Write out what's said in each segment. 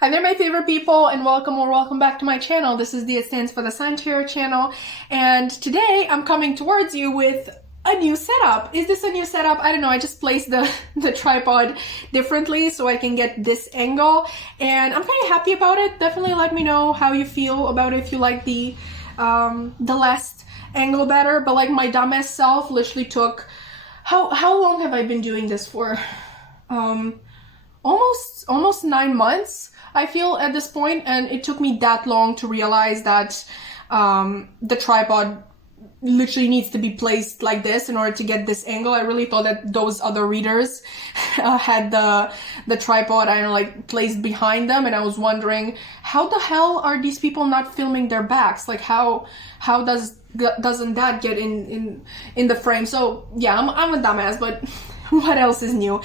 Hi there, my favorite people, and welcome or welcome back to my channel. This is the It Stands for the Sign Tarot channel, and today I'm coming towards you with a new setup. Is this a new setup? I don't know. I just placed the tripod differently so I can get this angle, and I'm kind of happy about it. Definitely let me know how you feel about it, if you like the last angle better. But like my dumbass self literally took, how long have I been doing this for? Almost 9 months, I feel, at this point, and it took me that long to realize that the tripod literally needs to be placed like this in order to get this angle. I really thought that those other readers had the tripod, I don't know, like placed behind them, and I was wondering, how the hell are these people not filming their backs? Like how doesn't that get in the frame? So yeah, I'm a dumbass, but what else is new?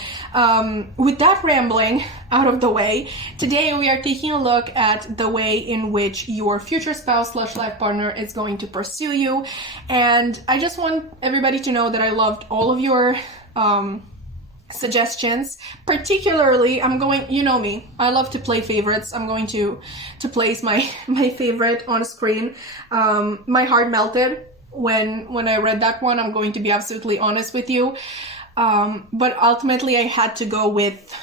With that rambling out of the way, today we are taking a look at the way in which your future spouse / life partner is going to pursue you. And I just want everybody to know that I loved all of your suggestions. Particularly, I'm going, you know me, I love to play favorites. I'm going to place my favorite on screen. My heart melted when I read that one. I'm going to be absolutely honest with you. But ultimately I had to go with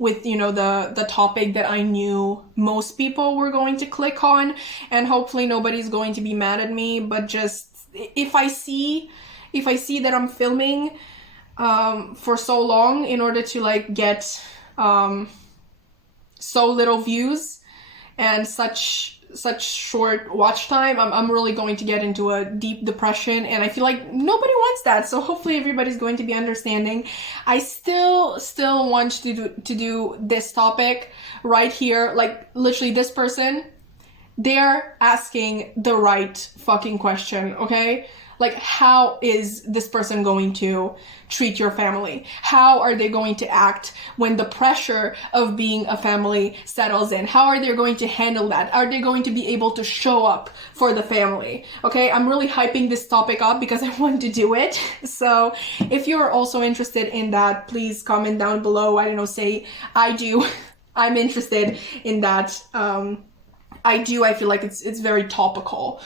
you know, the topic that I knew most people were going to click on, and hopefully nobody's going to be mad at me. But just if I see that I'm filming for so long in order to like get so little views and such short watch time, I'm really going to get into a deep depression, and I feel like nobody wants that. So hopefully everybody's going to be understanding. I still want to do this topic right here. Like literally, this person, they're asking the right fucking question, okay? Like, how is this person going to treat your family? How are they going to act when the pressure of being a family settles in? How are they going to handle that? Are they going to be able to show up for the family? Okay, I'm really hyping this topic up because I want to do it. So if you're also interested in that, please comment down below. I don't know, say, I do. I'm interested in that. I feel like it's very topical.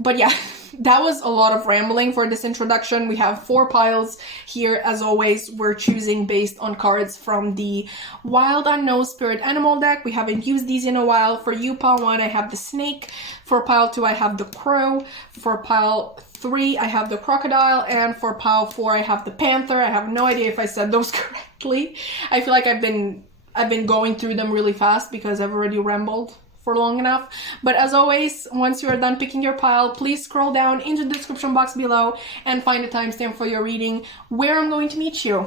But yeah, that was a lot of rambling for this introduction. We have 4 piles here. As always, we're choosing based on cards from the Wild Unknown Spirit Animal deck. We haven't used these in a while. For you, pile 1, I have the snake. For pile 2, I have the crow. For pile 3, I have the crocodile. And for pile 4, I have the panther. I have no idea if I said those correctly. I feel like I've been going through them really fast because I've already rambled for long enough. But as always, once you are done picking your pile, please scroll down into the description box below and find a timestamp for your reading where I'm going to meet you.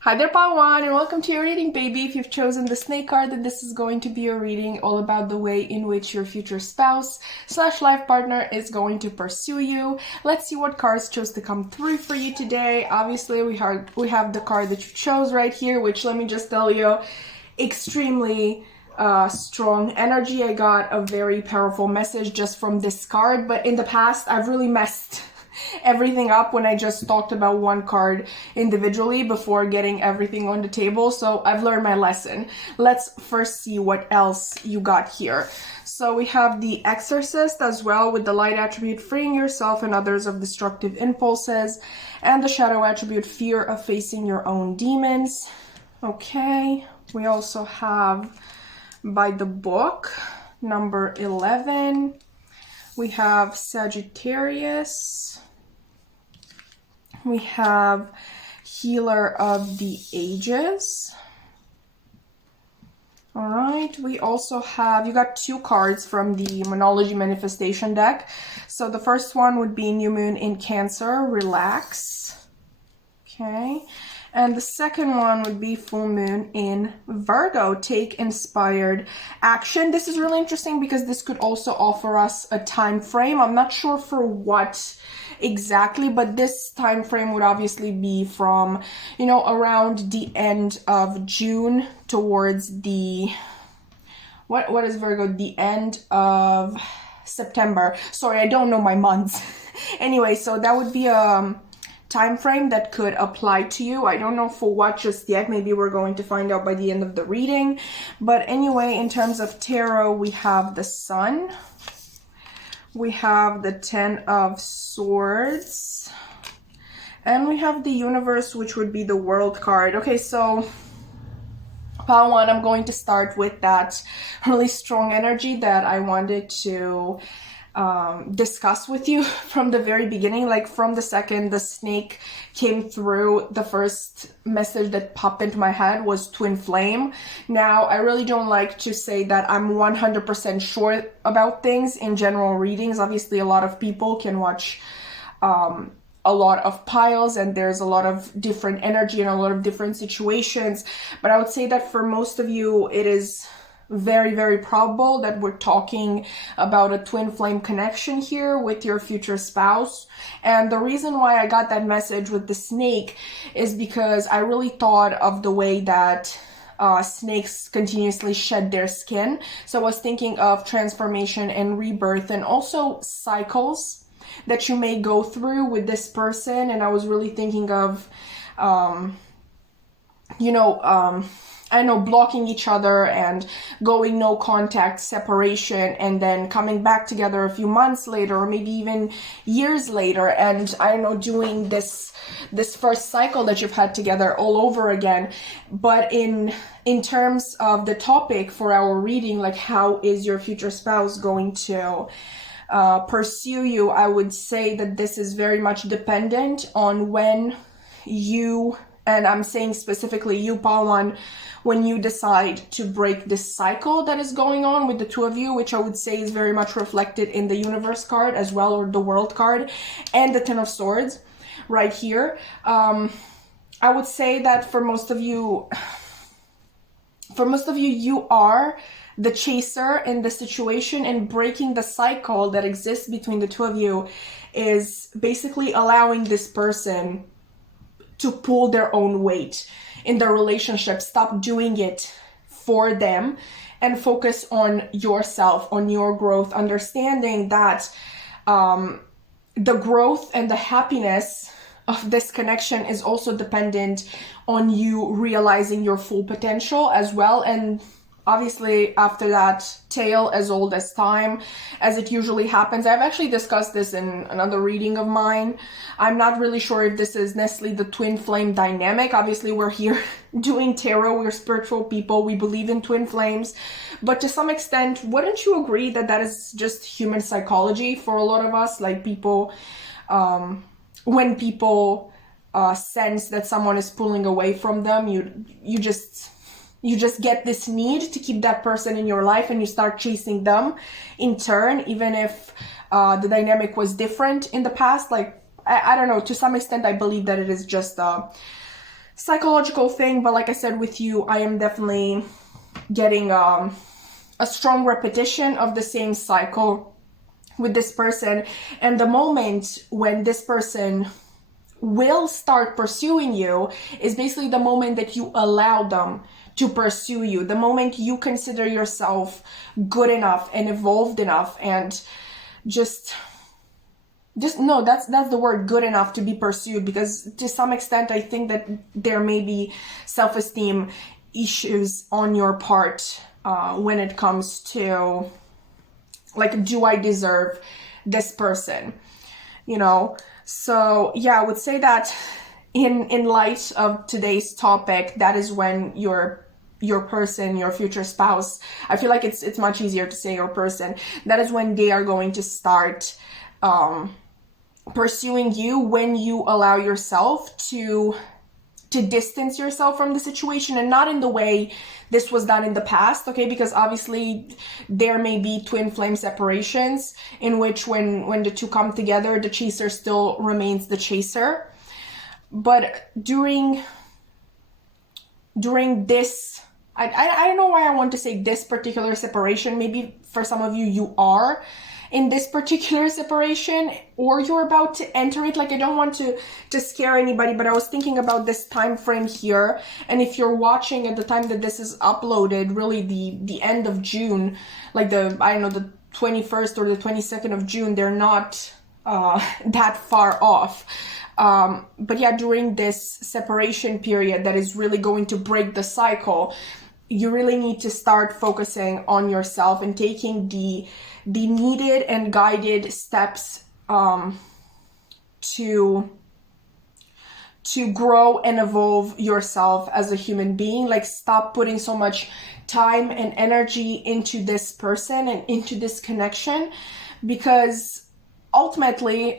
Hi there, pile 1, and welcome to your reading, baby. If you've chosen the snake card, then this is going to be a reading all about the way in which your future spouse / life partner is going to pursue you. Let's see what cards chose to come through for you today. Obviously, we have the card that you chose right here, which, let me just tell you, extremely strong energy. I got a very powerful message just from this card, but in the past I've really messed everything up when I just talked about one card individually before getting everything on the table. So I've learned my lesson. Let's first see what else you got here. So we have the Exorcist as well, with the light attribute, freeing yourself and others of destructive impulses, and the shadow attribute, fear of facing your own demons. Okay, we also have by the book, number 11, we have Sagittarius, we have Healer of the Ages. All right, we also have, you got 2 cards from the Moonology Manifestation deck. So the first one would be New Moon in Cancer, relax. Okay. And the second one would be Full Moon in Virgo, take inspired action. This is really interesting because this could also offer us a time frame. I'm not sure for what exactly, but this time frame would obviously be from, you know, around the end of June towards the, what is Virgo? The end of September. Sorry, I don't know my months. Anyway, so that would be time frame that could apply to you. I don't know for what just yet. Maybe we're going to find out by the end of the reading. But anyway, in terms of tarot, we have the Sun. We have the Ten of Swords. And we have the Universe, which would be the World card. Okay, so pile one, I'm going to start with that really strong energy that I wanted to discuss with you from the very beginning. Like from the second the snake came through, the first message that popped into my head was twin flame. Now, I really don't like to say that I'm 100% sure about things in general readings. Obviously, a lot of people can watch a lot of piles, and there's a lot of different energy and a lot of different situations. But I would say that for most of you, it is very, very probable that we're talking about a twin flame connection here with your future spouse. And the reason why I got that message with the snake is because I really thought of the way that snakes continuously shed their skin. So I was thinking of transformation and rebirth, and also cycles that you may go through with this person. And I was really thinking of, I know, blocking each other and going no contact, separation, and then coming back together a few months later, or maybe even years later, and I know, doing this first cycle that you've had together all over again. But in terms of the topic for our reading, like how is your future spouse going to pursue you, I would say that this is very much dependent on when you, and I'm saying specifically you, Pawan, when you decide to break this cycle that is going on with the two of you, which I would say is very much reflected in the Universe card as well, or the World card, and the Ten of Swords right here. I would say that for most of you, you are the chaser in the situation, and breaking the cycle that exists between the two of you is basically allowing this person to pull their own weight in their relationship. Stop doing it for them and focus on yourself, on your growth, understanding that the growth and the happiness of this connection is also dependent on you realizing your full potential as well. And obviously, after that tale as old as time, as it usually happens, I've actually discussed this in another reading of mine. I'm not really sure if this is necessarily the twin flame dynamic. Obviously, we're here doing tarot. We're spiritual people. We believe in twin flames. But to some extent, wouldn't you agree that that is just human psychology for a lot of us? Like people, when people sense that someone is pulling away from them, you just get this need to keep that person in your life, and you start chasing them in turn, even if the dynamic was different in the past. Like, I don't know, to some extent, I believe that it is just a psychological thing. But like I said, with you, I am definitely getting a strong repetition of the same cycle with this person. And the moment when this person will start pursuing you is basically the moment that you allow them to pursue you, the moment you consider yourself good enough and evolved enough, and just no, that's the word, good enough to be pursued. Because to some extent, I think that there may be self-esteem issues on your part when it comes to, like, do I deserve this person, So yeah, I would say that in light of today's topic, that is when your person, your future spouse, I feel like it's much easier to say your person, that is when they are going to start pursuing you, when you allow yourself to distance yourself from the situation, and not in the way this was done in the past, okay? Because obviously there may be twin flame separations in which when the two come together, the chaser still remains the chaser. But during this, I don't know why I want to say this particular separation. Maybe for some of you, you are in this particular separation, or you're about to enter it. Like, I don't want to scare anybody, but I was thinking about this time frame here. And if you're watching at the time that this is uploaded, really the end of June, like the 21st or the 22nd of June, they're not that far off. But yeah, during this separation period that is really going to break the cycle, you really need to start focusing on yourself and taking the needed and guided steps to grow and evolve yourself as a human being. Like, stop putting so much time and energy into this person and into this connection, because ultimately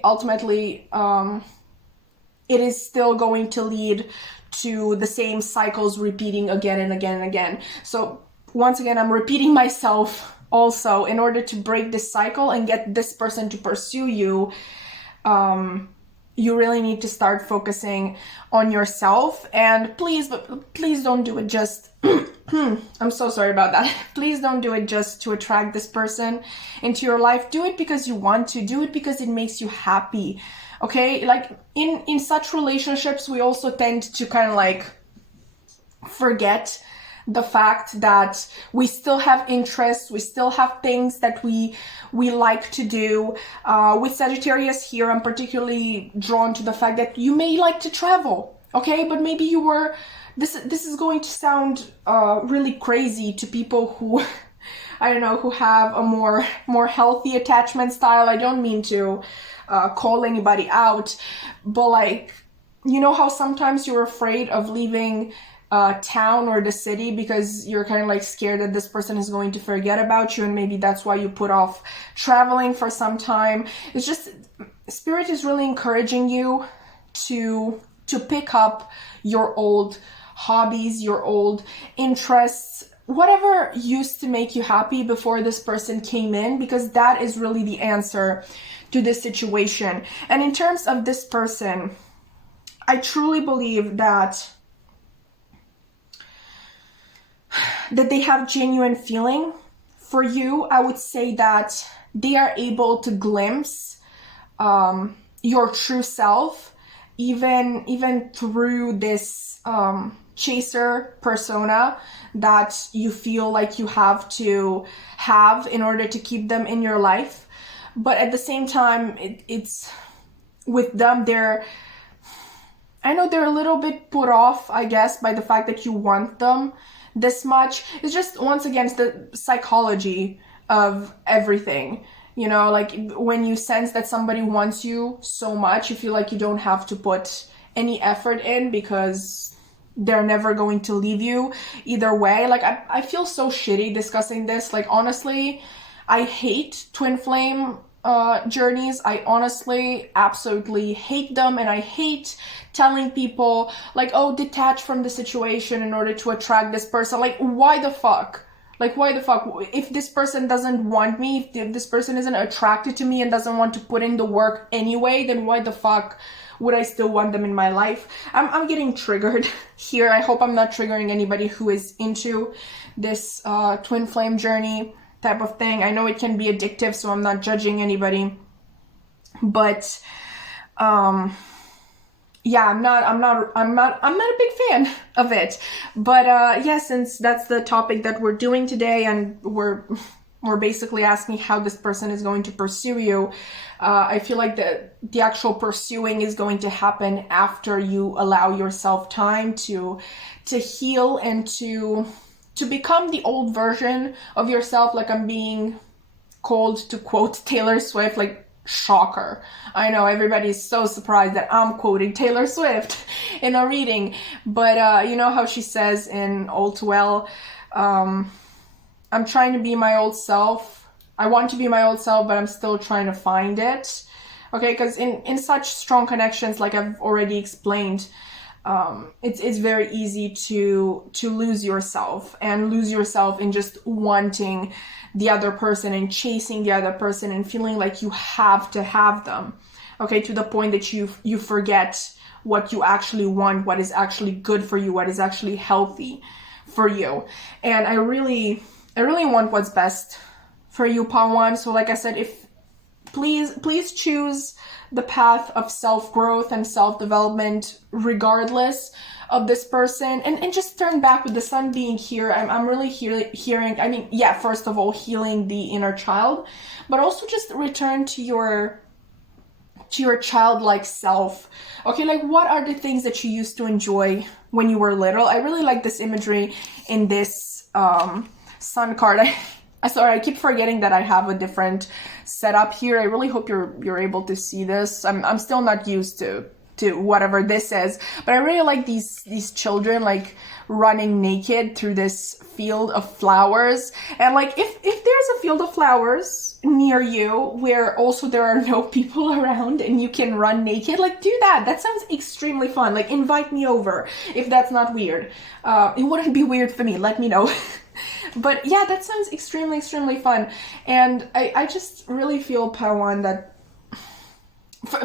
it is still going to lead to the same cycles repeating again and again and again. So once again, I'm repeating myself also, in order to break this cycle and get this person to pursue you, you really need to start focusing on yourself. And please don't do it just I'm so sorry about that. Please don't do it just to attract this person into your life. Do it because you want to. Do it because it makes you happy. Okay? Like, in such relationships, we also tend to kind of like forget the fact that we still have interests, we still have things that we like to do. With Sagittarius here, I'm particularly drawn to the fact that you may like to travel, okay? But maybe you were, this is going to sound really crazy to people who, I don't know, who have a more healthy attachment style. I don't mean to call anybody out, but like, you know how sometimes you're afraid of leaving town or the city because you're kind of like scared that this person is going to forget about you, and maybe that's why you put off traveling for some time. It's just, Spirit is really encouraging you to pick up your old hobbies, your old interests, whatever used to make you happy before this person came in, because that is really the answer to this situation. And in terms of this person, I truly believe that they have genuine feeling for you. I would say that they are able to glimpse your true self, even through this chaser persona that you feel like you have to have in order to keep them in your life. But at the same time, it's with them, I know they're a little bit put off, I guess, by the fact that you want them this much. It's just, once again, it's the psychology of everything. You know, like when you sense that somebody wants you so much, you feel like you don't have to put any effort in because they're never going to leave you either way. Like, I feel so shitty discussing this. Like, honestly, I hate twin flame journeys. I honestly absolutely hate them, and I hate telling people like, oh, detach from the situation in order to attract this person. Like, why the fuck? Like, why the fuck? If this person doesn't want me, if this person isn't attracted to me and doesn't want to put in the work anyway, then why the fuck would I still want them in my life? I'm getting triggered here. I hope I'm not triggering anybody who is into this twin flame journey type of thing. I know it can be addictive, so I'm not judging anybody. But yeah, I'm not a big fan of it. But yeah, since that's the topic that we're doing today, and we're basically asking how this person is going to pursue you, I feel like the actual pursuing is going to happen after you allow yourself time to heal and to become the old version of yourself. Like, I'm being called to quote Taylor Swift, like, shocker. I know everybody's so surprised that I'm quoting Taylor Swift in a reading, but you know how she says in All Too Well, I'm trying to be my old self. I want to be my old self, but I'm still trying to find it. Okay, because in such strong connections, like I've already explained, it's very easy to lose yourself, and lose yourself in just wanting the other person and chasing the other person and feeling like you have to have them, okay, to the point that you forget what you actually want, what is actually good for you, what is actually healthy for you. And I really want what's best for you, Pawan. So like I said, please choose the path of self-growth and self-development regardless of this person, and just turn back. With the sun being here, I'm really hearing, I mean, yeah, first of all, healing the inner child, but also just return to your to your childlike self. Okay, like what are the things that you used to enjoy when you were little? I really like this imagery in this sun card. Sorry, I keep forgetting that I have a different setup here. I really hope you're able to see this. I'm still not used to whatever this is, but I really like these children like running naked through this field of flowers. And like if there's a field of flowers near you where also there are no people around and you can run naked, like do that. That sounds extremely fun. Like invite me over if that's not weird. It wouldn't be weird for me, let me know. But yeah, that sounds extremely fun. And I just really feel, Pawan, that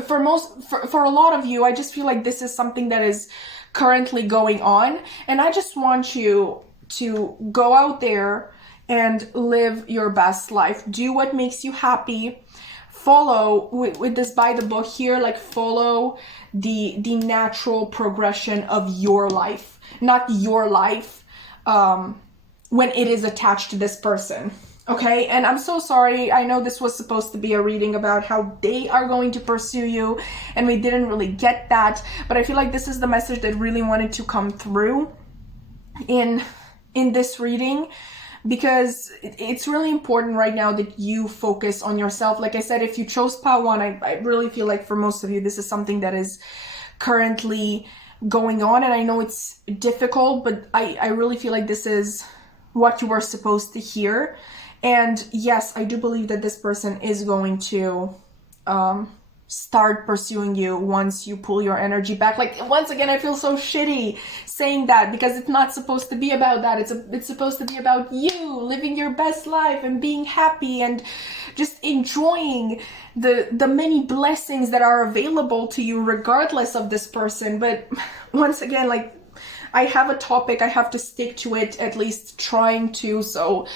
for a lot of you, I just feel like this is something that is currently going on, and I just want you to go out there and live your best life. Do what makes you happy. Follow with this by the book here, like follow the natural progression of your life, not your life when it is attached to this person. Okay, and I'm so sorry. I know this was supposed to be a reading about how they are going to pursue you, and we didn't really get that. But I feel like this is the message that really wanted to come through in this reading, because it's really important right now that you focus on yourself. Like I said, if you chose Pawan, I really feel like for most of you, this is something that is currently going on. And I know it's difficult, but I really feel like this is what you were supposed to hear. And yes, I do believe that this person is going to start pursuing you once you pull your energy back. Like, once again, I feel so shitty saying that because it's not supposed to be about that. It's supposed to be about you living your best life and being happy and just enjoying the many blessings that are available to you regardless of this person. But once again, like, I have a topic, I have to stick to it, at least trying to. So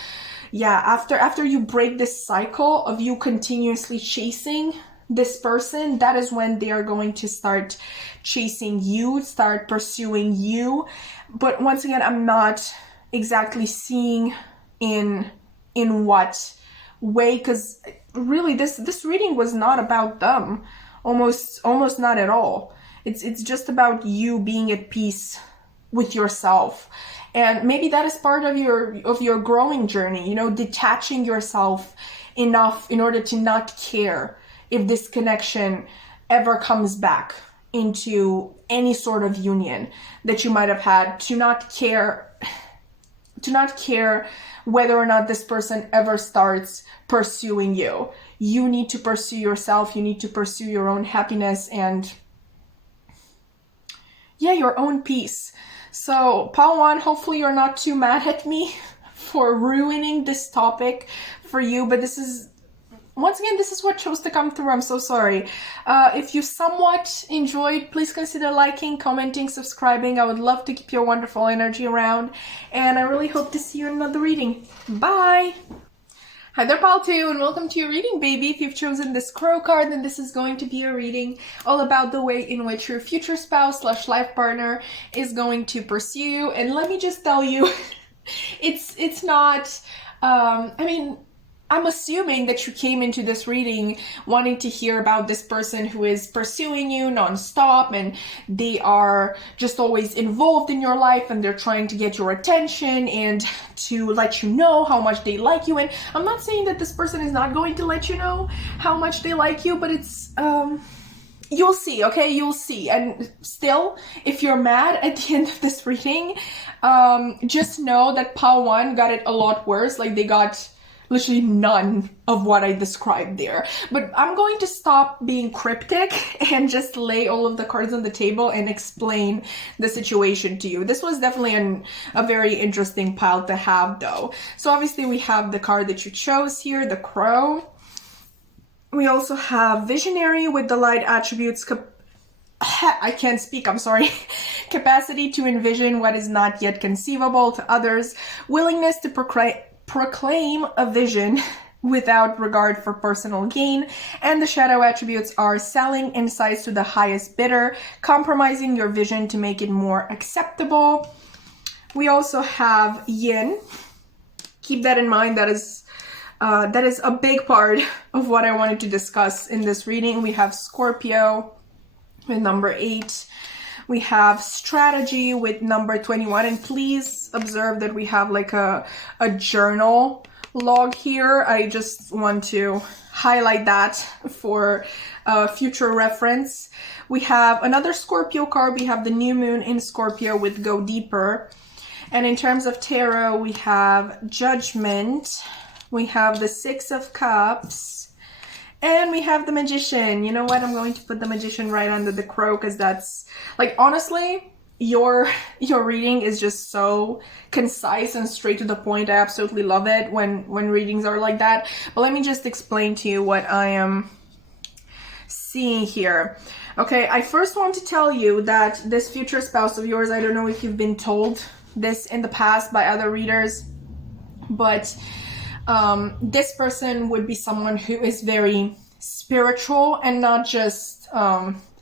yeah, after you break this cycle of you continuously chasing this person, that is when they are going to start chasing you, start pursuing you. But once again, I'm not exactly seeing in what way, because really this reading was not about them. Almost not at all. It's just about you being at peace with yourself. And maybe that is part of your growing journey, you know, detaching yourself enough in order to not care if this connection ever comes back into any sort of union that you might have had, to not care whether or not this person ever starts pursuing you. You need to pursue yourself, you need to pursue your own happiness and yeah, your own peace. So, Pawan, hopefully you're not too mad at me for ruining this topic for you, but this is, once again, this is what chose to come through. I'm so sorry. If you somewhat enjoyed, please consider liking, commenting, subscribing. I would love to keep your wonderful energy around, and I really hope to see you in another reading. Bye! Hi there, pal 2, and welcome to your reading, baby. If you've chosen this crow card, then this is going to be a reading all about the way in which your future spouse / life partner is going to pursue you. And let me just tell you, it's not, I mean, I'm assuming that you came into this reading wanting to hear about this person who is pursuing you nonstop and they are just always involved in your life and they're trying to get your attention and to let you know how much they like you. And I'm not saying that this person is not going to let you know how much they like you, but it's, you'll see, okay? You'll see. And still, if you're mad at the end of this reading, just know that Pal 1 got it a lot worse. Like, they got literally none of what I described there. But I'm going to stop being cryptic and just lay all of the cards on the table and explain the situation to you. This was definitely a very interesting pile to have, though. So obviously we have the card that you chose here, the Crow. We also have Visionary with the light attributes. I can't speak, I'm sorry. Capacity to envision what is not yet conceivable to others. Willingness to proclaim a vision without regard for personal gain. And the shadow attributes are selling insights to the highest bidder, compromising your vision to make it more acceptable. We also have Yin. Keep that in mind. That is that is a big part of what I wanted to discuss in this reading. We have Scorpio with number 8. We have strategy with number 21. And please observe that we have like a journal log here. I just want to highlight that for future reference. We have another Scorpio card. We have the new moon in Scorpio with Go Deeper. And in terms of tarot, we have Judgment. We have the 6 of Cups. And we have the Magician. You know what? I'm going to put the Magician right under the Crow, because that's, like, honestly, your reading is just so concise and straight to the point. I absolutely love it when readings are like that. But let me just explain to you what I am seeing here. Okay, I first want to tell you that this future spouse of yours, I don't know if you've been told this in the past by other readers, but this person would be someone who is very spiritual, and not just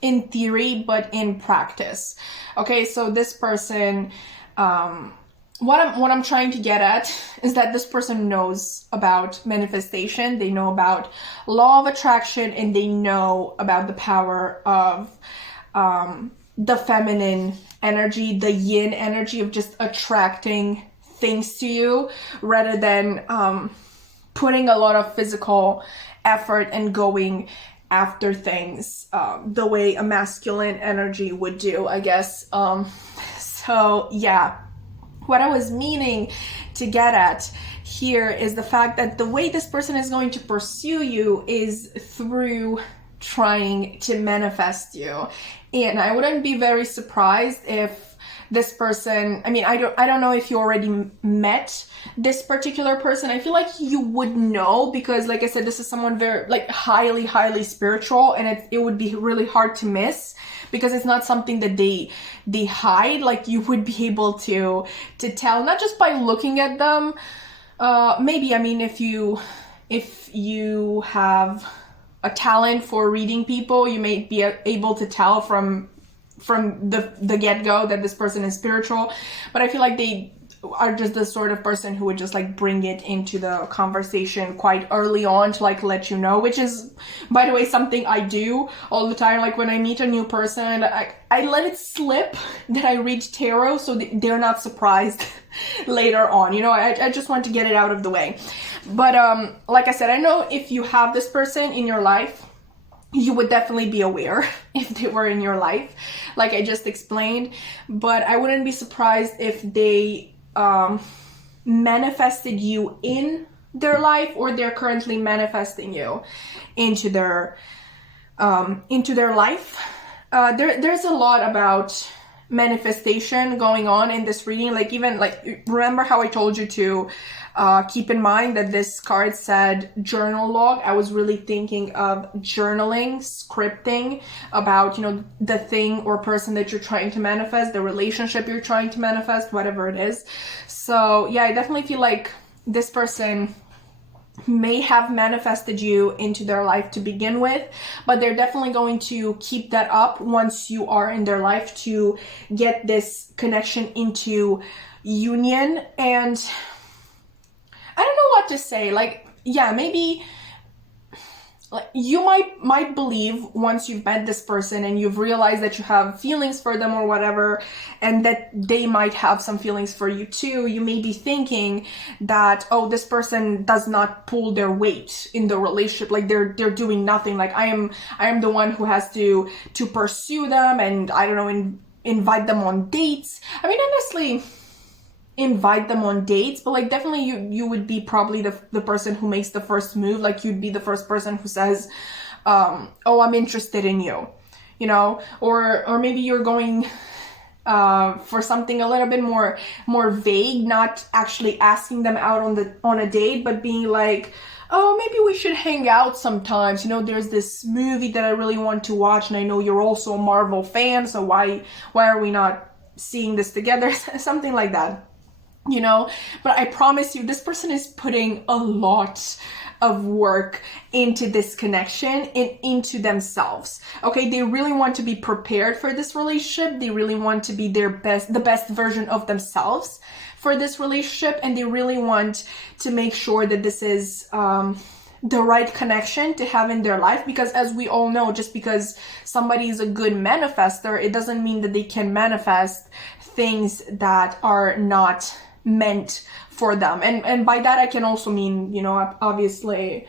in theory, but in practice. Okay, so this person, what I'm trying to get at is that this person knows about manifestation, they know about law of attraction, and they know about the power of the feminine energy, the yin energy of just attracting things to you, rather than putting a lot of physical effort and going after things the way a masculine energy would do, I guess. So yeah, what I was meaning to get at here is the fact that the way this person is going to pursue you is through trying to manifest you. And I wouldn't be very surprised if this person, I mean, I don't know if you already met this particular person. I feel like you would know, because like I said, this is someone very, like, highly spiritual, and it would be really hard to miss, because it's not something that they hide. Like, you would be able to tell, not just by looking at them. Maybe, I mean, if you have a talent for reading people, you may be able to tell from the get-go that this person is spiritual. But I feel like they are just the sort of person who would just, like, bring it into the conversation quite early on to, like, let you know, which is, by the way, something I do all the time. Like, when I meet a new person, I let it slip that I read tarot, so they're not surprised later on, you know. I just want to get it out of the way. But like I said, I know if you have this person in your life, you would definitely be aware if they were in your life, like I just explained. But I wouldn't be surprised if they manifested you in their life, or they're currently manifesting you into their life. There's a lot about manifestation going on in this reading. Like, even, like, remember how I told you to keep in mind that this card said journal log? I was really thinking of journaling, scripting about, you know, the thing or person that you're trying to manifest, the relationship you're trying to manifest, whatever it is. So yeah, I definitely feel like this person may have manifested you into their life to begin with, but they're definitely going to keep that up once you are in their life, to get this connection into union. And I don't know what to say. Like, yeah, maybe, like, you might believe, once you've met this person and you've realized that you have feelings for them or whatever, and that they might have some feelings for you too, you may be thinking that, oh, this person does not pull their weight in the relationship, like they're doing nothing, like I am the one who has to pursue them, and I don't know, invite them on dates. I mean, honestly, invite them on dates, but like, definitely you would be probably the person who makes the first move. Like, you'd be the first person who says, oh, I'm interested in you, you know, or maybe you're going for something a little bit more vague, not actually asking them out on a date, but being like, oh, maybe we should hang out sometimes, you know, there's this movie that I really want to watch, and I know you're also a Marvel fan, so why are we not seeing this together? Something like that, you know. But I promise you, this person is putting a lot of work into this connection and into themselves. Okay, they really want to be prepared for this relationship. They really want to be the best version of themselves for this relationship, and they really want to make sure that this is the right connection to have in their life. Because as we all know, just because somebody is a good manifester, it doesn't mean that they can manifest things that are not meant for them. And by that I can also mean, you know, obviously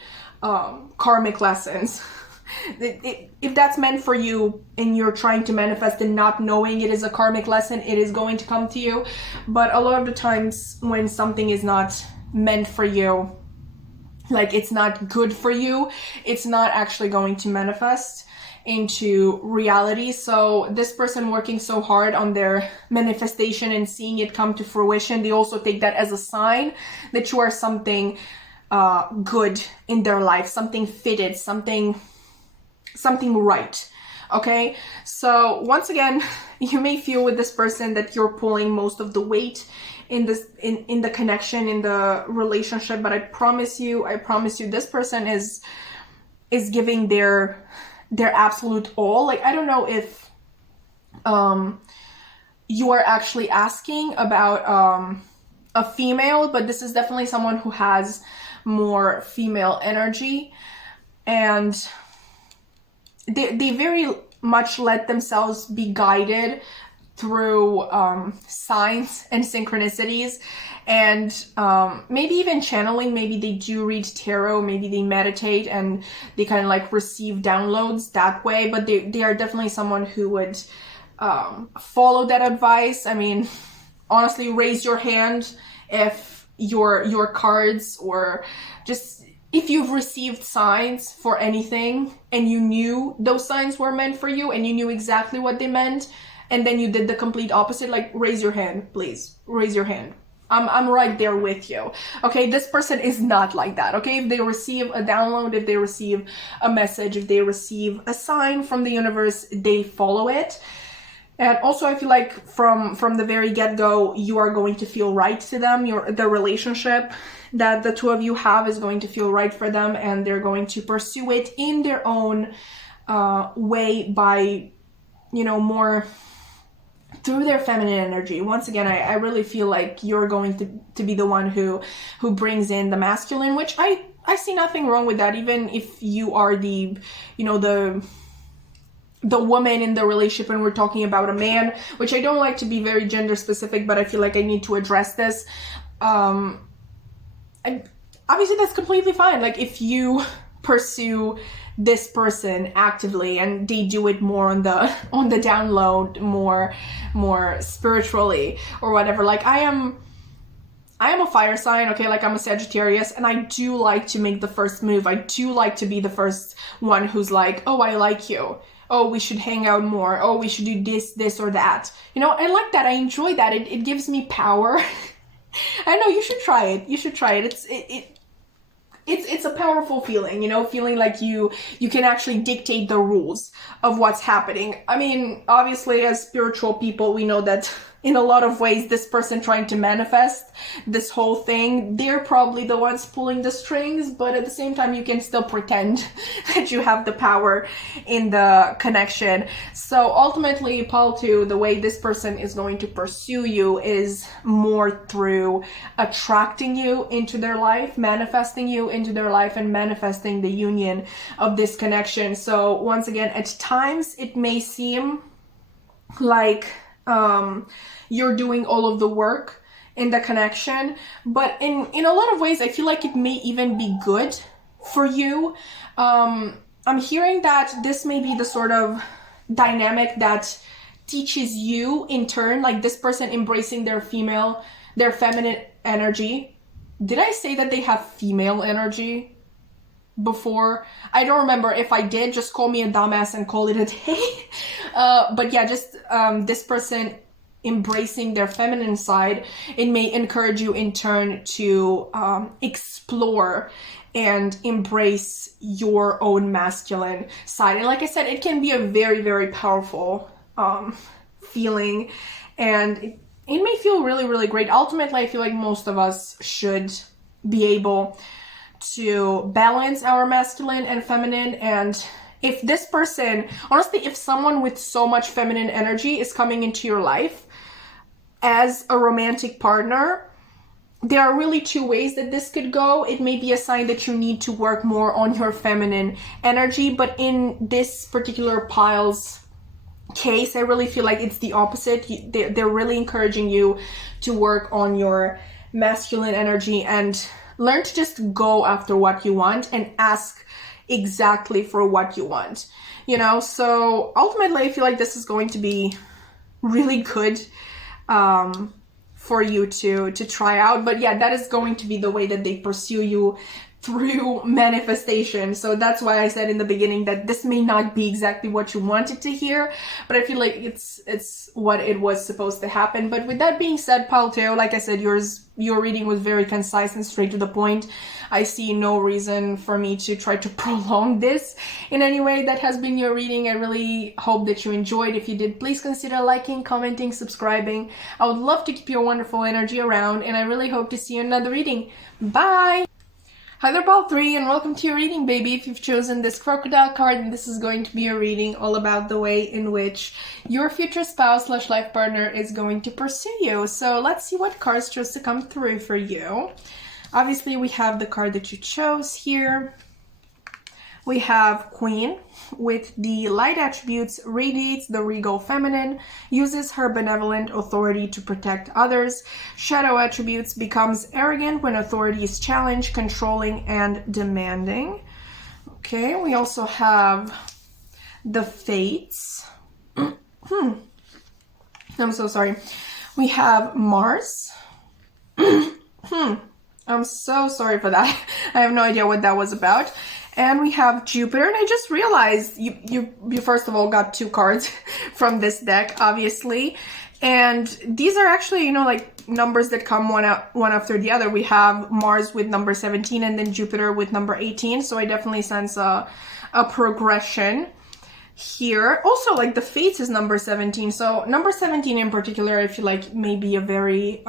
karmic lessons. If that's meant for you and you're trying to manifest and not knowing it is a karmic lesson, it is going to come to you. But a lot of the times when something is not meant for you, like it's not good for you, it's not actually going to manifest into reality. So this person working so hard on their manifestation and seeing it come to fruition, they also take that as a sign that you are something good in their life, something fitted, something right. Okay, so once again, you may feel with this person that you're pulling most of the weight in this in the connection, in the relationship, but I promise you this person is giving their absolute all. Like, I don't know if you are actually asking about a female, but this is definitely someone who has more female energy, and they very much let themselves be guided through signs and synchronicities, and maybe even channeling. Maybe they do read tarot, maybe they meditate and they kind of like receive downloads that way, but they are definitely someone who would follow that advice. I mean, honestly, raise your hand if your cards, or just if you've received signs for anything and you knew those signs were meant for you and you knew exactly what they meant, and then you did the complete opposite. Like, raise your hand, please. Raise your hand. I'm right there with you. Okay, this person is not like that. Okay, if they receive a download, if they receive a message, if they receive a sign from the universe, they follow it. And also, I feel like from the very get-go, you are going to feel right to them. The relationship that the two of you have is going to feel right for them, and they're going to pursue it in their own way by, you know, more through their feminine energy. Once again, I really feel like you're going to be the one who brings in the masculine, which I see nothing wrong with that. Even if you are the, you know, the woman in the relationship and we're talking about a man, which I don't like to be very gender specific, but I feel like I need to address this. And obviously that's completely fine. Like, if you pursue this person actively and they do it more on the download, more spiritually or whatever. Like, I am a fire sign, okay? Like, I'm a Sagittarius, and I do like to make the first move. I do like to be the first one who's like, oh, I like you. Oh, we should hang out more. Oh, we should do this or that. You know, I like that. I enjoy that. It gives me power. I know, you should try it. You should try it. It's a powerful feeling, you know, feeling like you can actually dictate the rules of what's happening. I mean, obviously, as spiritual people, we know that in a lot of ways, this person trying to manifest this whole thing, they're probably the ones pulling the strings, but at the same time, you can still pretend that you have the power in the connection. So ultimately, Paltu, the way this person is going to pursue you is more through attracting you into their life, manifesting you into their life, and manifesting the union of this connection. So once again, at times it may seem like you're doing all of the work in the connection, but in a lot of ways I feel like it may even be good for you. I'm hearing that this may be the sort of dynamic that teaches you in turn, like this person embracing their feminine energy. Did I say that they have female energy before? I don't remember. If I did, just call me a dumbass and call it a day. But yeah, just this person embracing their feminine side, it may encourage you in turn to explore and embrace your own masculine side. And like I said, it can be a very, very powerful feeling, and it may feel really, really great. Ultimately, I feel like most of us should be able to balance our masculine and feminine. And if this person, honestly, if someone with so much feminine energy is coming into your life, as a romantic partner, there are really two ways that this could go. It may be a sign that you need to work more on your feminine energy, but in this particular pile's case, I really feel like it's the opposite. They're really encouraging you to work on your masculine energy and learn to just go after what you want and ask exactly for what you want, you know. So ultimately, I feel like this is going to be really good for you to try out. But yeah, that is going to be the way that they pursue you through manifestation. So that's why I said in the beginning that this may not be exactly what you wanted to hear, but I feel like it's what it was supposed to happen. But with that being said, Pile 2, like I said, your reading was very concise and straight to the point. I see no reason for me to try to prolong this in any way. That has been your reading. I really hope that you enjoyed. If you did, please consider liking, commenting, subscribing. I would love to keep your wonderful energy around, and I really hope to see you in another reading. Bye! Hi there, Pile 3, and welcome to your reading, baby. If you've chosen this crocodile card, then this is going to be a reading all about the way in which your future spouse / life partner is going to pursue you. So let's see what cards chose to come through for you. Obviously, we have the card that you chose here. We have Queen with the light attributes, radiates the regal feminine, uses her benevolent authority to protect others. Shadow attributes, becomes arrogant when authority is challenged, controlling and demanding. Okay, we also have the Fates. I'm so sorry. We have Mars. I'm so sorry for that. I have no idea what that was about. And we have Jupiter, and I just realized you first of all got 2 cards from this deck, obviously. And these are actually, you know, like numbers that come one after the other. We have Mars with number 17 and then Jupiter with number 18. So I definitely sense a progression here. Also, like the Fates is number 17. So number 17 in particular, I feel like may be a very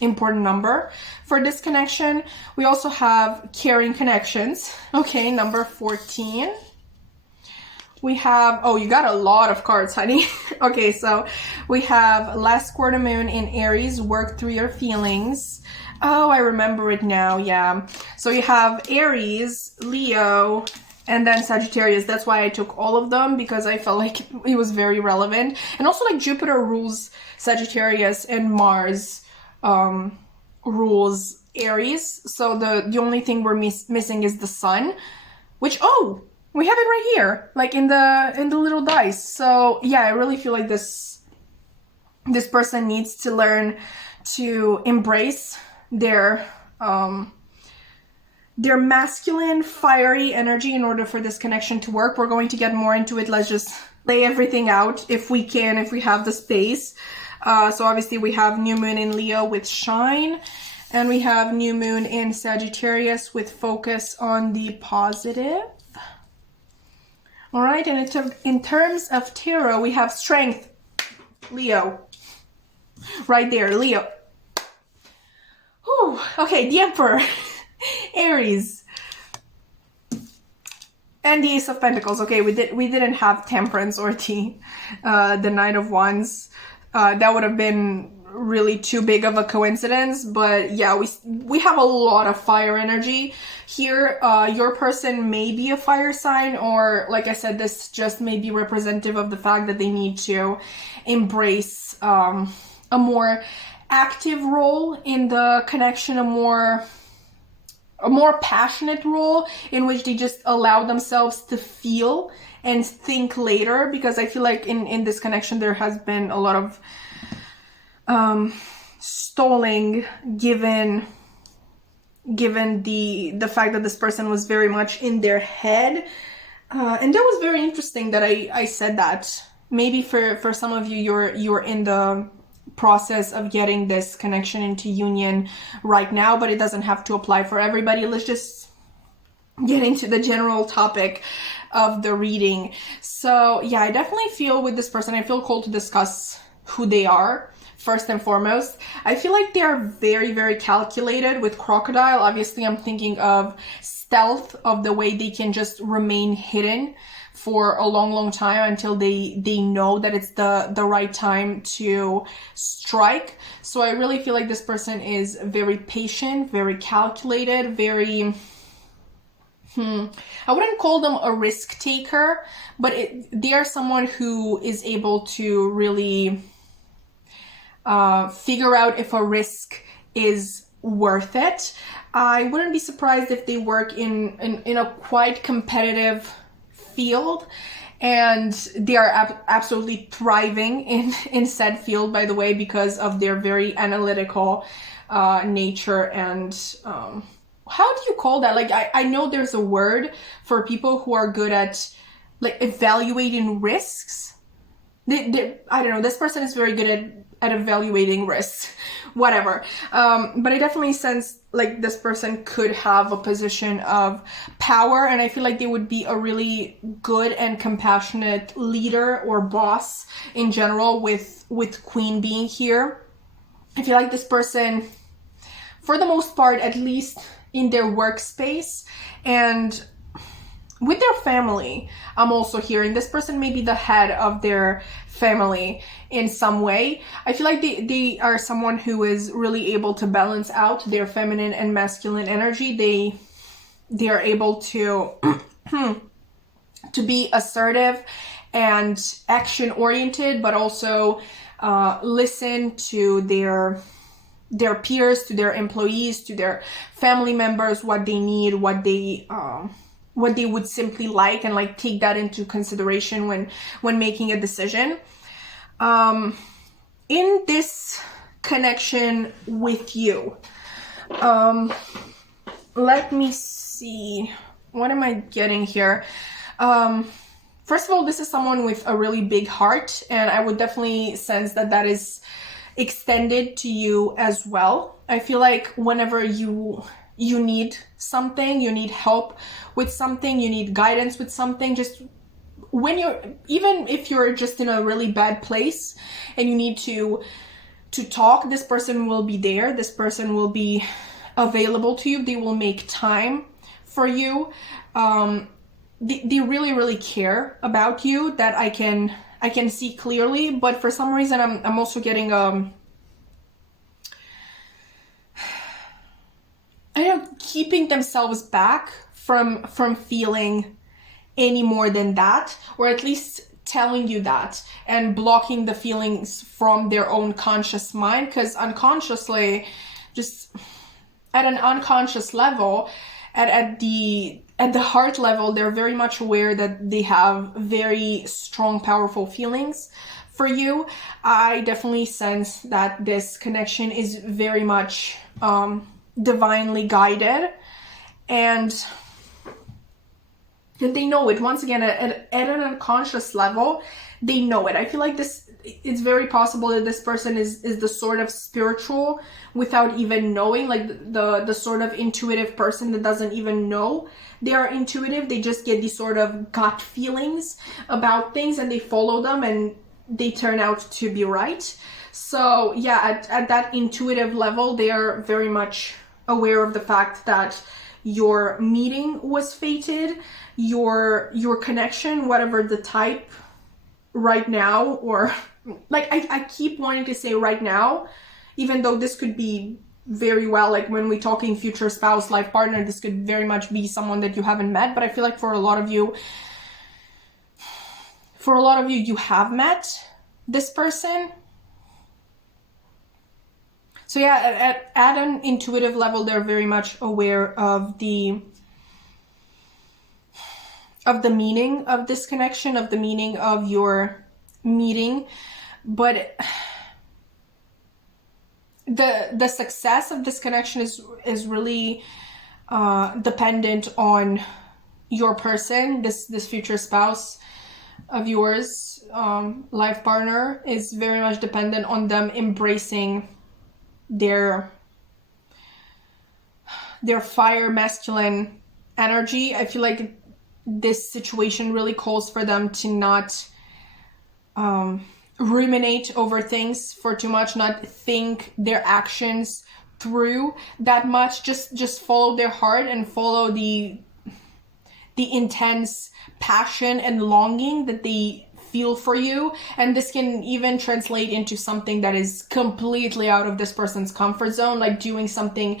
important number for this connection. We also have Caring Connections. Okay, number 14. We have, oh, you got a lot of cards, honey. Okay, so we have Last Quarter Moon in Aries, work through your feelings. Oh, I remember it now, yeah. So you have Aries, Leo, and then Sagittarius. That's why I took all of them, because I felt like it was very relevant. And also, like, Jupiter rules Sagittarius and Mars rules Aries. So the only thing we're missing is the Sun, which, oh, we have it right here, like in the little dice. So yeah, I really feel like this person needs to learn to embrace their masculine, fiery energy in order for this connection to work. We're going to get more into it. Let's just lay everything out if we can, if we have the space. So obviously we have New Moon in Leo with Shine, and we have New Moon in Sagittarius with Focus on the Positive. All right, and in terms of tarot, we have Strength, Leo, right there, Leo. Whew. Okay, the Emperor, Aries, and the Ace of Pentacles. Okay, we didn't have Temperance or the Knight of Wands. That would have been really too big of a coincidence, but yeah, we have a lot of fire energy here. Your person may be a fire sign, or like I said, this just may be representative of the fact that they need to embrace a more active role in the connection, a more passionate role in which they just allow themselves to feel and think later, because I feel like in this connection there has been a lot of stalling given the fact that this person was very much in their head, and that was very interesting that I said that. Maybe for some of you, you're in the process of getting this connection into union right now, but it doesn't have to apply for everybody. Let's just get into the general topic of the reading. So yeah, I definitely feel with this person, I feel called to discuss who they are. First and foremost, I feel like they are very, very calculated. With Crocodile, obviously I'm thinking of stealth, of the way they can just remain hidden for a long time until they know that it's the right time to strike. So I really feel like this person is very patient, very calculated, very I wouldn't call them a risk taker, but they are someone who is able to really figure out if a risk is worth it. I wouldn't be surprised if they work in a quite competitive field, and they are absolutely thriving in said field, by the way, because of their very analytical nature. And how do you call that? Like, I know there's a word for people who are good at like evaluating risks. I don't know, this person is very good at evaluating risks, whatever. But I definitely sense like this person could have a position of power, and I feel like they would be a really good and compassionate leader or boss in general, with Queen being here. I feel like this person, for the most part, at least in their workspace and with their family, I'm also hearing this person may be the head of their family in some way. I feel like they are someone who is really able to balance out their feminine and masculine energy. They are able to to be assertive and action oriented, but also listen to their peers, to their employees, to their family members, what they need, what they would simply like, and like take that into consideration when making a decision. In this connection with you, let me see, what am I getting here? First of all, this is someone with a really big heart, and I would definitely sense that is extended to you as well. I feel like whenever you need something, you need help with something, you need guidance with something, just when even if you're just in a really bad place and you need to talk, this person will be there. This person will be available to you. They will make time for you. They really care about you, that I can see clearly. But for some reason, I'm also getting keeping themselves back from feeling any more than that, or at least telling you that, and blocking the feelings from their own conscious mind, because unconsciously, just at an unconscious level, at the heart level, they're very much aware that they have very strong, powerful feelings for you. I definitely sense that this connection is very much divinely guided, and they know it. Once again, at an unconscious level, they know it. I feel like it's very possible that this person is the sort of spiritual without even knowing, like the sort of intuitive person that doesn't even know they are intuitive. They just get these sort of gut feelings about things and they follow them and they turn out to be right. So yeah, at that intuitive level, they are very much aware of the fact that your meeting was fated, your connection, whatever the type right now, or like I keep wanting to say right now, even though this could be very well, like when we're talking future spouse, life partner, this could very much be someone that you haven't met. But I feel like for a lot of you, you have met this person. So yeah, at an intuitive level, they're very much aware of the meaning of this connection, of the meaning of your meeting. But the success of this connection is really dependent on your person, this future spouse of yours, life partner, is very much dependent on them embracing their fire masculine energy. I feel like this situation really calls for them to not ruminate over things for too much, not think their actions through that much, just follow their heart and follow the the intense passion and longing that they feel for you. And this can even translate into something that is completely out of this person's comfort zone, like doing something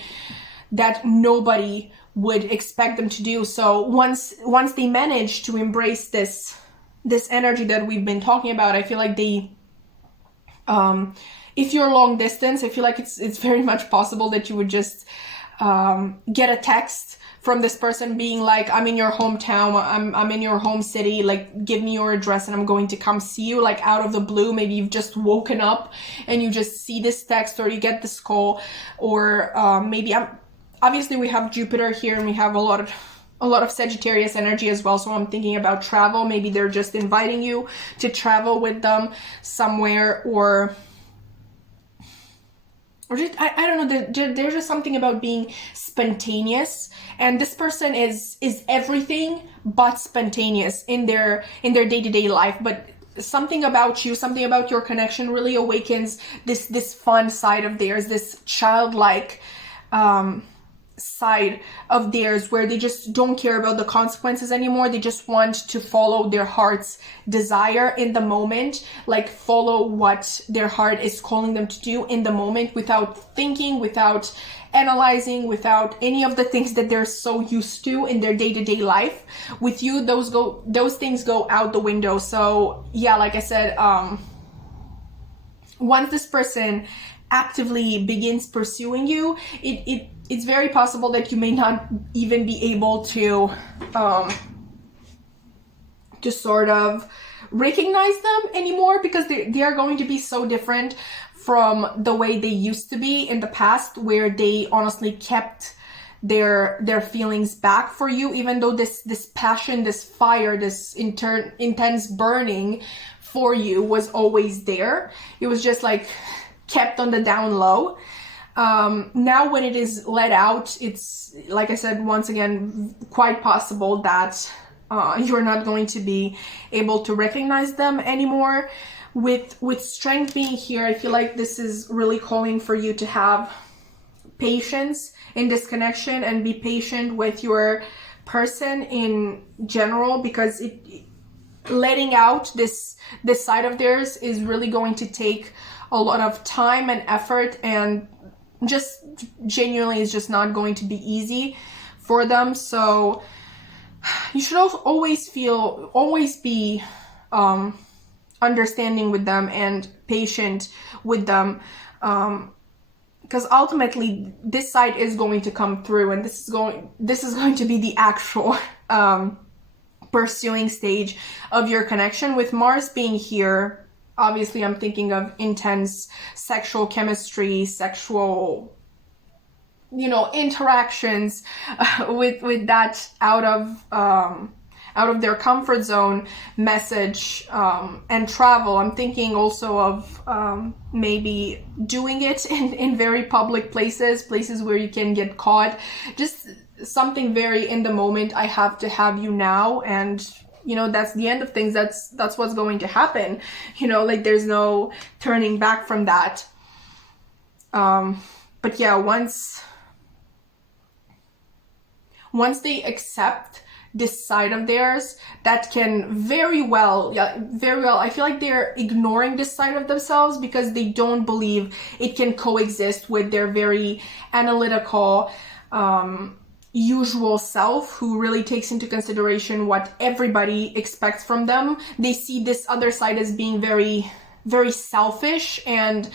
that nobody would expect them to do. So once they manage to embrace this energy that we've been talking about, I feel like they, if you're long distance, I feel like it's very much possible that you would just get a text from this person being like, I'm in your hometown, I'm in your home city, like give me your address and I'm going to come see you, like out of the blue. Maybe you've just woken up and you just see this text, or you get this call, or maybe obviously we have Jupiter here and we have a lot of Sagittarius energy as well. So I'm thinking about travel. Maybe they're just inviting you to travel with them somewhere, or just, I don't know, there's just something about being spontaneous, and this person is everything but spontaneous in their day-to-day life. But something about you, something about your connection really awakens this fun side of theirs, this childlike side of theirs, where they just don't care about the consequences anymore. They just want to follow their heart's desire in the moment, like follow what their heart is calling them to do in the moment, without thinking, without analyzing, without any of the things that they're so used to in their day-to-day life. With you, those things go out the window. So yeah, like I said, once this person actively begins pursuing you, it's very possible that you may not even be able to sort of recognize them anymore, because they are going to be so different from the way they used to be in the past, where they honestly kept their feelings back for you, even though this passion, this fire, this intense burning for you was always there. It was just like kept on the down low. Now when it is let out, it's, like I said, once again, quite possible that you're not going to be able to recognize them anymore. With strength being here, I feel like this is really calling for you to have patience in this connection and be patient with your person in general, because letting out this side of theirs is really going to take a lot of time and effort, and just genuinely is just not going to be easy for them. So you should always be understanding with them and patient with them, because ultimately this side is going to come through, and this is going to be the actual pursuing stage of your connection. With Mars being here, obviously I'm thinking of intense sexual chemistry, sexual, interactions with that out of their comfort zone message, and travel. I'm thinking also of maybe doing it in very public places where you can get caught. Just something very in the moment. I have to have you now, and that's the end of things. That's what's going to happen. Like there's no turning back from that. But yeah, once they accept this side of theirs, that can very well, I feel like they're ignoring this side of themselves because they don't believe it can coexist with their very analytical, usual self, who really takes into consideration what everybody expects from them. They see this other side as being very, very selfish, and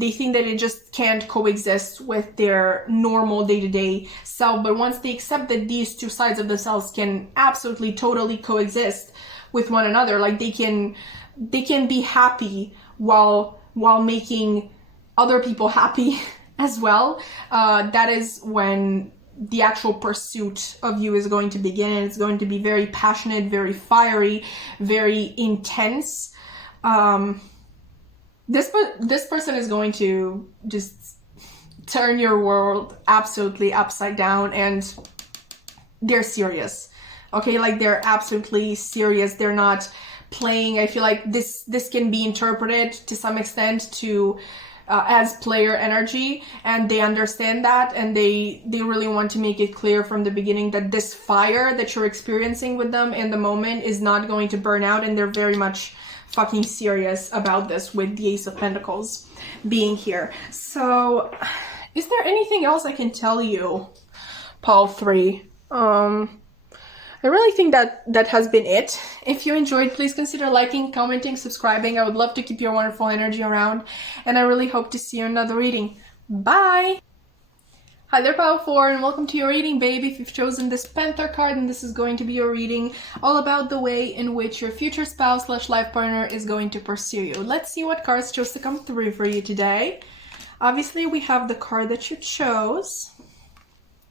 they think that it just can't coexist with their normal day-to-day self. But once they accept that these two sides of themselves can absolutely, totally coexist with one another, like they can be happy while making other people happy as well, that is when the actual pursuit of you is going to begin, and it's going to be very passionate, very fiery, very intense. This person is going to just turn your world absolutely upside down, and they're serious. Okay, like they're absolutely serious. They're not playing. I feel like this can be interpreted to some extent to as player energy, and they understand that, and they really want to make it clear from the beginning that this fire that you're experiencing with them in the moment is not going to burn out, and they're very much fucking serious about this with the Ace of Pentacles being here. So is there anything else I can tell you, Paul 3? I really think that has been it. If you enjoyed, please consider liking, commenting, subscribing. I would love to keep your wonderful energy around, and I really hope to see you in another reading. Bye! Hi there, Power 4, and welcome to your reading, babe. If you've chosen this Panther card, then this is going to be your reading all about the way in which your future spouse / life partner is going to pursue you. Let's see what cards chose to come through for you today. Obviously, we have the card that you chose.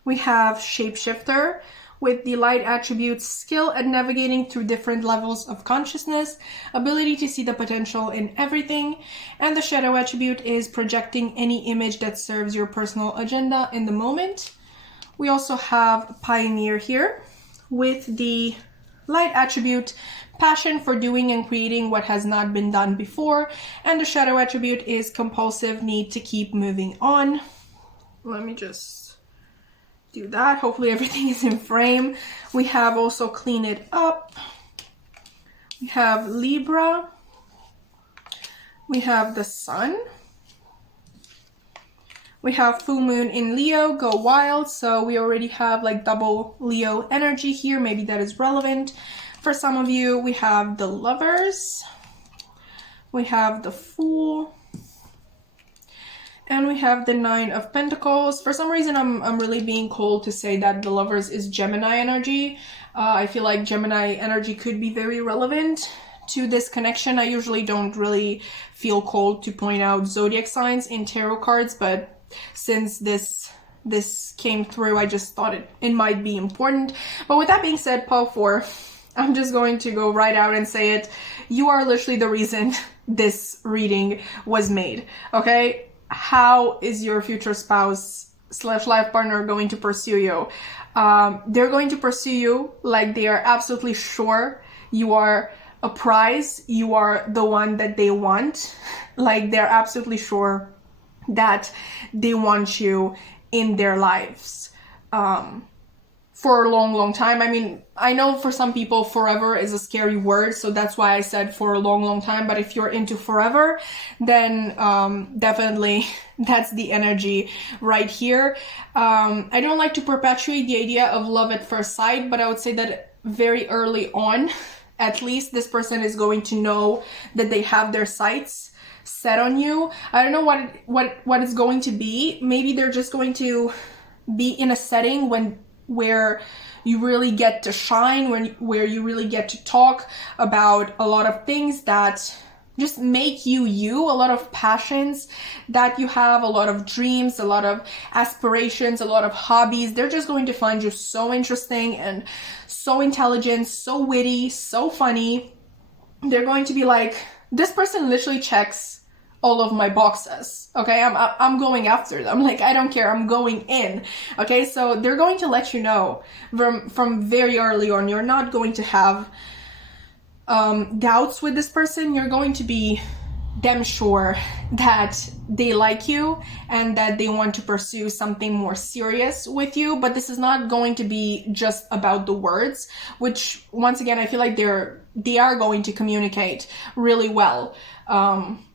We have Shapeshifter, with the light attributes, skill at navigating through different levels of consciousness, ability to see the potential in everything, and the shadow attribute is projecting any image that serves your personal agenda in the moment. We also have Pioneer here, with the light attribute, passion for doing and creating what has not been done before, and the shadow attribute is compulsive need to keep moving on. Let me just do that. Hopefully everything is in frame. We have also Clean It Up. We have Libra. We have the Sun. We have Full Moon in Leo, Go Wild. So we already have like double Leo energy here. Maybe that is relevant. For some of you, we have the Lovers. We have the Fool. And we have the Nine of Pentacles. For some reason, I'm really being called to say that the Lovers is Gemini energy. I feel like Gemini energy could be very relevant to this connection. I usually don't really feel called to point out zodiac signs in tarot cards, but since this came through, I just thought it might be important. But with that being said, Paul 4, I'm just going to go right out and say it. You are literally the reason this reading was made, okay? How is your future spouse / life partner going to pursue you? They're going to pursue you like they are absolutely sure you are a prize. You are the one that they want. Like they're absolutely sure that they want you in their lives. For a long, long time. I mean, I know for some people forever is a scary word, so that's why I said for a long, long time. But if you're into forever, then definitely that's the energy right here. I don't like to perpetuate the idea of love at first sight, but I would say that very early on, at least this person is going to know that they have their sights set on you. I don't know what it's going to be. Maybe they're just going to be in a setting where you really get to shine, where you really get to talk about a lot of things that just make you, a lot of passions that you have, a lot of dreams, a lot of aspirations, a lot of hobbies. They're just going to find you so interesting and so intelligent, so witty, so funny. They're going to be like, this person literally checks all of my boxes, okay? I'm going after them. Like, I don't care, I'm going in, okay? So they're going to let you know from very early on. You're not going to have doubts with this person. You're going to be damn sure that they like you and that they want to pursue something more serious with you. But this is not going to be just about the words, which once again, I feel like they are going to communicate really well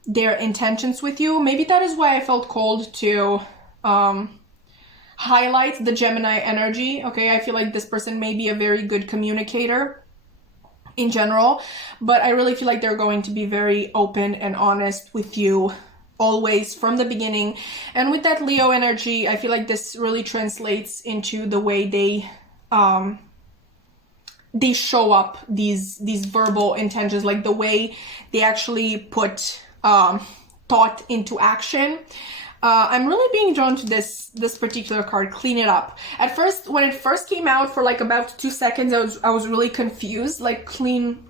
their intentions with you. Maybe that is why I felt called to highlight the Gemini energy, okay? I feel like this person may be a very good communicator in general, but I really feel like they're going to be very open and honest with you always from the beginning. And with that Leo energy, I feel like this really translates into the way they show up these verbal intentions, like the way they actually put thought into action. I'm really being drawn to this particular card, Clean It Up. At first, when it first came out for like about 2 seconds, I was really confused, like clean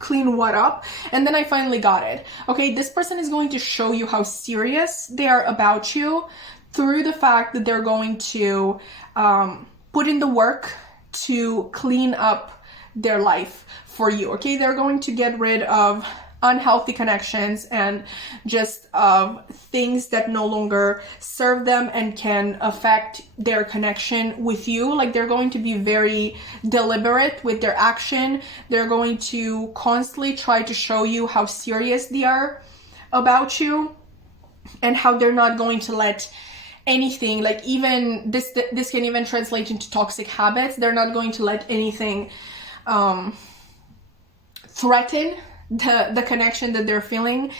what up? And then I finally got it. Okay, this person is going to show you how serious they are about you through the fact that they're going to put in the work to clean up their life for you, okay? They're going to get rid of unhealthy connections and just things that no longer serve them and can affect their connection with you. Like, they're going to be very deliberate with their action. They're going to constantly try to show you how serious they are about you, and how they're not going to let anything, like, even this can even translate into toxic habits. They're not going to let anything threaten the connection that they're feeling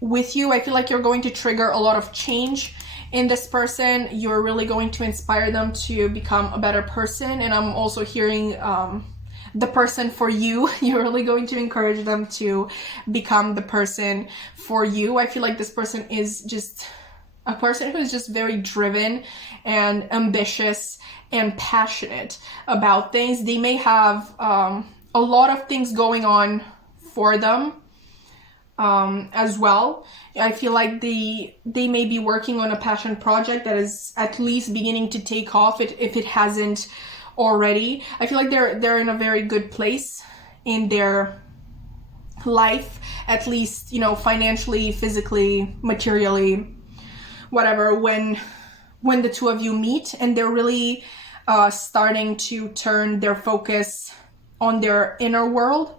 with you. I feel like you're going to trigger a lot of change in this person. You're really going to inspire them to become a better person. And I'm also hearing the person for you. You're really going to encourage them to become the person for you. I feel like this person is just a person who is just very driven and ambitious and passionate about things. They may have a lot of things going on for them as well. I feel like they may be working on a passion project that is at least beginning to take off, if it hasn't already. I feel like they're in a very good place in their life, at least, you know, financially, physically, materially, whatever, when the two of you meet, and they're really starting to turn their focus on their inner world.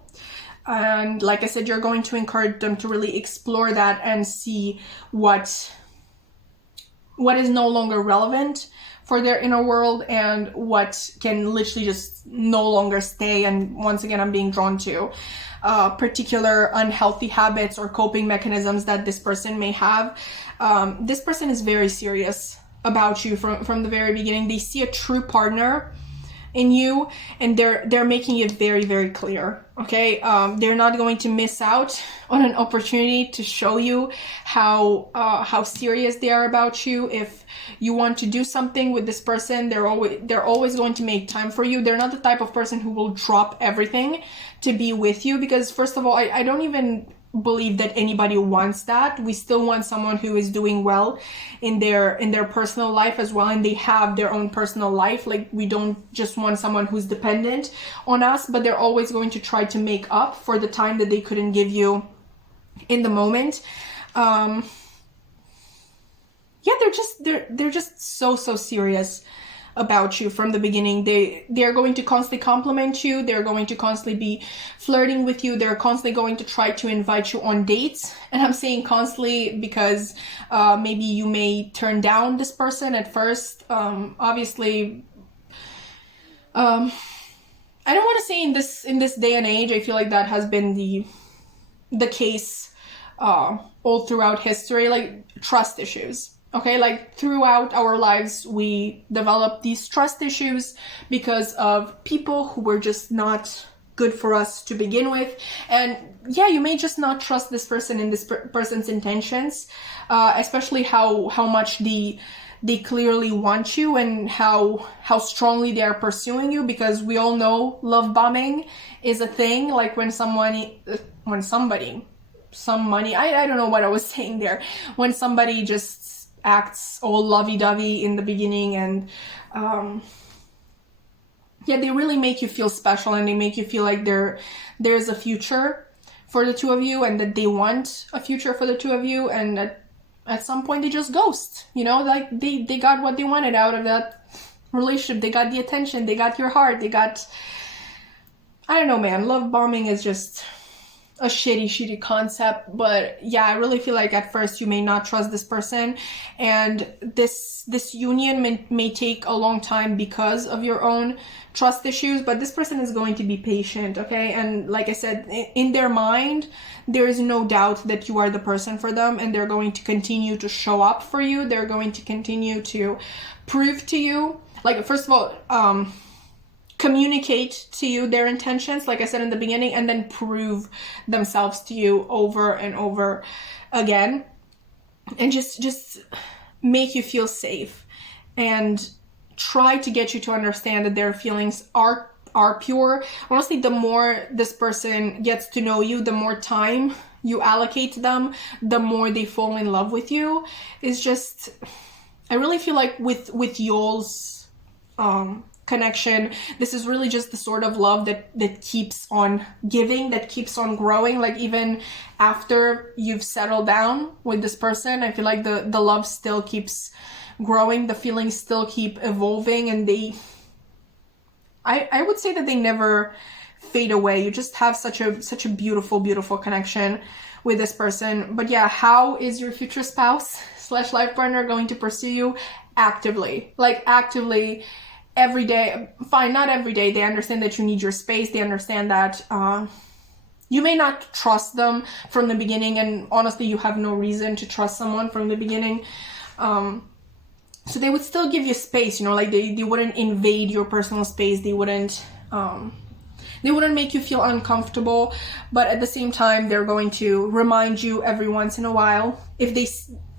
And like I said, you're going to encourage them to really explore that and see what is no longer relevant for their inner world, and what can literally just no longer stay. And once again, I'm being drawn to particular unhealthy habits or coping mechanisms that this person may have. This person is very serious about you from the very beginning. They see a true partner in you, and they're making it very, very clear. Okay, they're not going to miss out on an opportunity to show you how serious they are about you. If you want to do something with this person, they're always going to make time for you. They're not the type of person who will drop everything to be with you, because first of all, I don't even believe that anybody wants that. We still want someone who is doing well in their personal life as well, and they have their own personal life. Like, we don't just want someone who's dependent on us, but they're always going to try to make up for the time that they couldn't give you in the moment. They're just so serious about you from the beginning. They're going to constantly compliment you. They're going to constantly be flirting with you. They're constantly going to try to invite you on dates. And I'm saying constantly because maybe you may turn down this person at first. Obviously, I don't want to say in this day and age. I feel like that has been the case all throughout history, like trust issues. Okay, like throughout our lives, we develop these trust issues because of people who were just not good for us to begin with. And yeah, you may just not trust this person and this person's intentions, especially how much they clearly want you and how strongly they are pursuing you, because we all know love bombing is a thing. Like when somebody, I don't know what I was saying there, when somebody just acts all lovey-dovey in the beginning, and they really make you feel special, and they make you feel like there's a future for the two of you, and that they want a future for the two of you, and at some point they just ghost, you know, like they got what they wanted out of that relationship. They got the attention, they got your heart, I don't know, man. Love bombing is just a shitty concept. But yeah, I really feel like at first you may not trust this person, and this union may take a long time because of your own trust issues, but this person is going to be patient, okay? And like I said, in their mind, there is no doubt that you are the person for them, and they're going to continue to show up for you. They're going to continue to prove to you, like, first of all, communicate to you their intentions, like I said in the beginning, and then prove themselves to you over and over again, and just make you feel safe and try to get you to understand that their feelings are pure. Honestly, the more this person gets to know you, the more time you allocate to them, the more they fall in love with you. It's just, I really feel like with y'all's connection. This is really just the sort of love that keeps on giving, that keeps on growing. Like even after you've settled down with this person, I feel like the love still keeps growing, the feelings still keep evolving, and I would say that they never fade away. You just have such a beautiful connection with this person. But yeah, how is your future spouse / life partner going to pursue you? Actively, like actively every day. Fine, not every day. They understand that you need your space. They understand that you may not trust them from the beginning, and honestly, you have no reason to trust someone from the beginning. So they would still give you space, you know, like they wouldn't invade your personal space. They wouldn't make you feel uncomfortable, but at the same time, they're going to remind you every once in a while.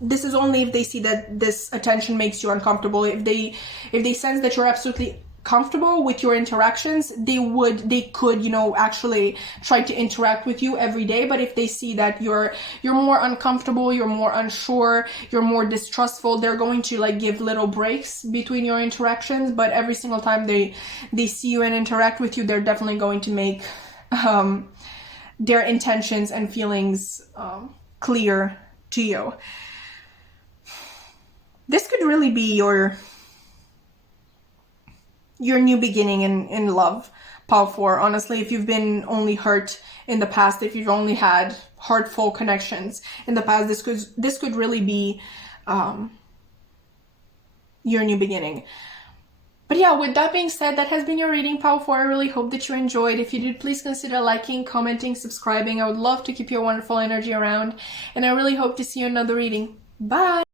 This is only if they see that this attention makes you uncomfortable. If they sense that you're absolutely comfortable with your interactions, they could, you know, actually try to interact with you every day. But if they see that you're more uncomfortable, you're more unsure, you're more distrustful, they're going to like give little breaks between your interactions. But every single time they see you and interact with you, they're definitely going to make their intentions and feelings clear to you. This could really be your new beginning in love, Pile 4. Honestly, if you've been only hurt in the past, if you've only had heartful connections in the past, this could really be your new beginning. But yeah, with that being said, that has been your reading, Pile 4. I really hope that you enjoyed. If you did, please consider liking, commenting, subscribing. I would love to keep your wonderful energy around, and I really hope to see you in another reading. Bye!